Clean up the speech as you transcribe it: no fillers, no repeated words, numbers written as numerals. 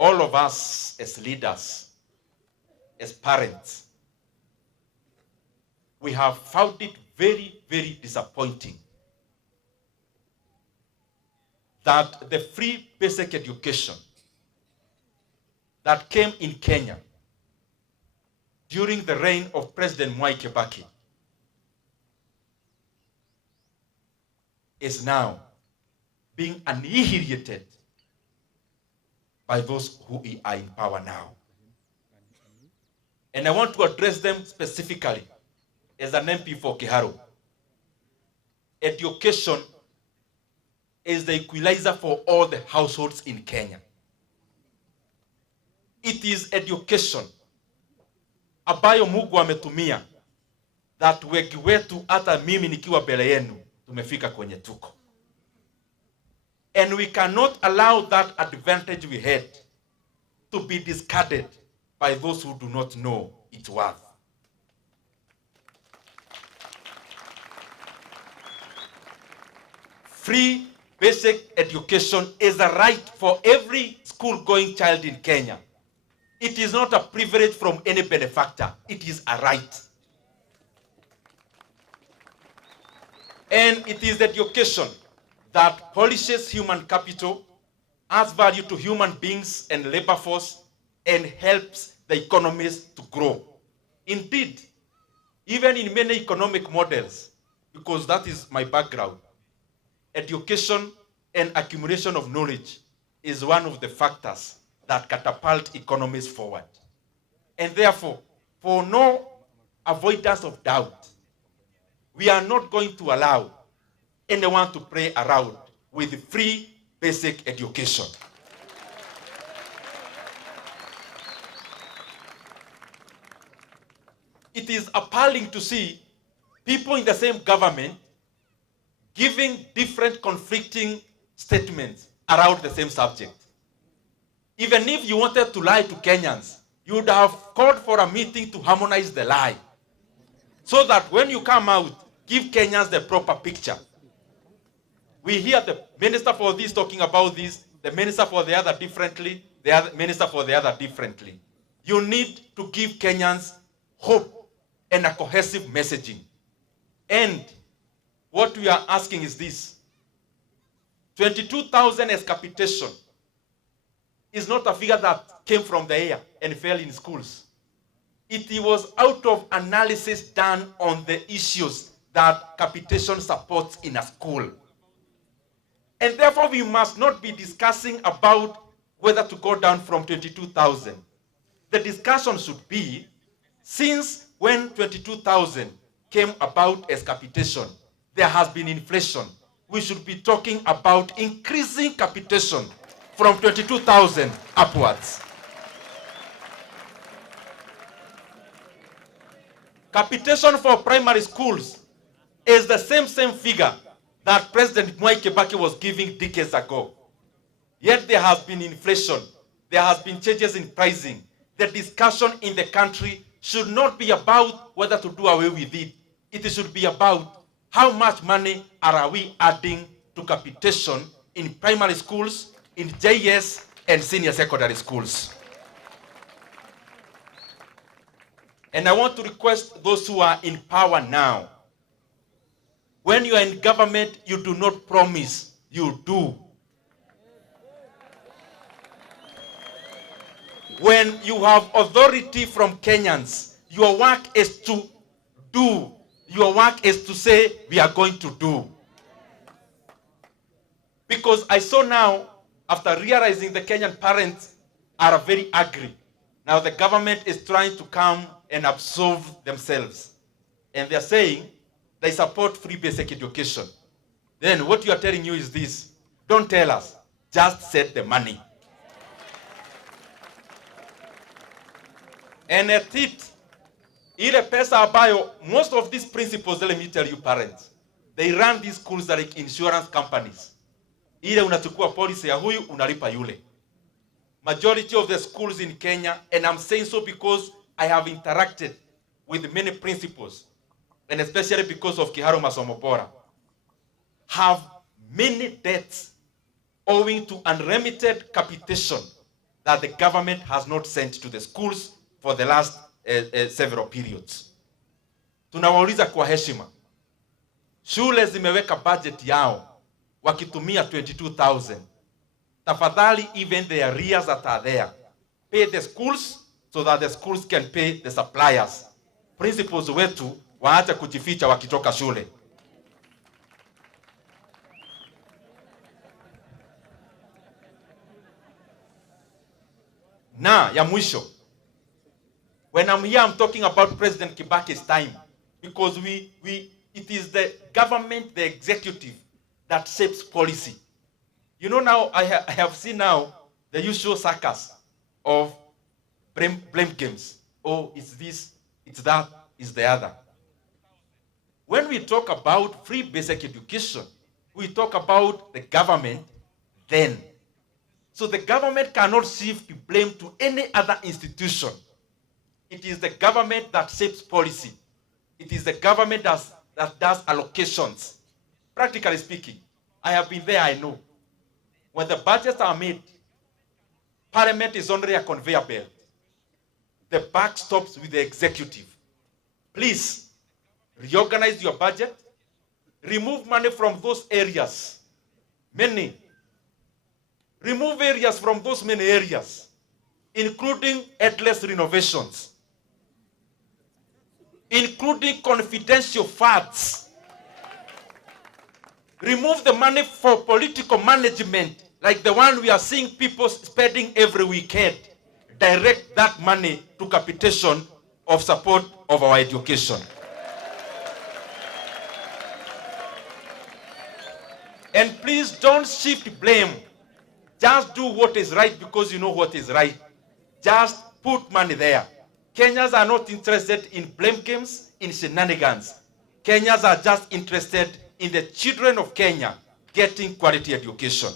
all of us as leaders, as parents, we have found it very, very disappointing that the free basic education that came in Kenya during the reign of President Mwai Kibaki is now being annihilated by those who are in power now. And I want to address them specifically as an MP for Kiharu. Education is the equalizer for all the households in Kenya. It is education ambayo Mungu ametumia that wengi wetu hata mimi nikiwa mbele yenu tumefika kwenye tuko. And we cannot allow that advantage we had to be discarded by those who do not know its worth. Free basic education is a right for every school-going child in Kenya. It is not a privilege from any benefactor. It is a right. And it is education that polishes human capital, adds value to human beings and labor force, and helps the economies to grow. Indeed, even in many economic models, because that is my background, education and accumulation of knowledge is one of the factors that catapult economies forward. And therefore, for no avoidance of doubt, we are not going to allow anyone to play around with free basic education. It is appalling to see people in the same government giving different conflicting statements around the same subject. Even if you wanted to lie to Kenyans, you would have called for a meeting to harmonize the lie, so that when you come out, give Kenyans the proper picture. We hear the minister for this talking about this, the minister for the other differently, the other minister for the other differently. You need to give Kenyans hope and a cohesive messaging. And what we are asking is this: 22,000 as capitation is not a figure that came from the air and fell in schools. It was out of analysis done on the issues that capitation supports in a school. And therefore, we must not be discussing about whether to go down from 22,000. The discussion should be, since when 22,000 came about as capitation, there has been inflation. We should be talking about increasing capitation from 22,000 upwards. Capitation for primary schools is the same figure that President Mwai Kibaki was giving decades ago. Yet there has been inflation. There has been changes in pricing. The discussion in the country should not be about whether to do away with it. It should be about how much money are we adding to capitation in primary schools, in JS and senior secondary schools. And I want to request those who are in power now, when you are in government, you do not promise, you do. When you have authority from Kenyans, your work is to do. Your work is to say, we are going to do. Because I saw now, after realizing the Kenyan parents are very angry, now the government is trying to come and absolve themselves. And they're saying they support free basic education. Then what you are telling you is this: don't tell us, just set the money. And at it, ile pesa ambayo, most of these principles, let me tell you parents, they run these schools like insurance companies. Ile unachukua policy ya huyu, unalipa yule. Majority of the schools in Kenya, and I'm saying so because I have interacted with many principals, and especially because of Kiharu Masomo Bora, have many debts owing to unremitted capitation that the government has not sent to the schools for the last several periods. Tunawauliza kwa heshima, shule zimeweka budget yao wakitumia 22,000. Tafadhali, even the arrears that are there, pay the schools so that the schools can pay the suppliers. Principals wetu waache kujificha wakitoka shule. Na ya mwisho, when I'm here, I'm talking about President Kibaki's time, because it is the government, the executive, that shapes policy. You know, now I have seen now the usual circus of blame games. Oh, it's this, it's that, it's the other. When we talk about free basic education, we talk about the government then. So the government cannot shift blame to any other institution. It is the government that shapes policy. It is the government that does allocations. Practically speaking, I have been there, I know. When the budgets are made, Parliament is only a conveyor belt. The buck stops with the executive. Please, reorganize your budget. Remove money from those areas. Many. Remove areas from those many areas, including headless renovations, including confidential funds. Remove the money for political management, like the one we are seeing people spending every weekend. Direct that money to capitation of support of our education. And please don't shift blame. Just do what is right because you know what is right. Just put money there. Kenyans are not interested in blame games, in shenanigans. Kenyans are just interested in the children of Kenya getting quality education.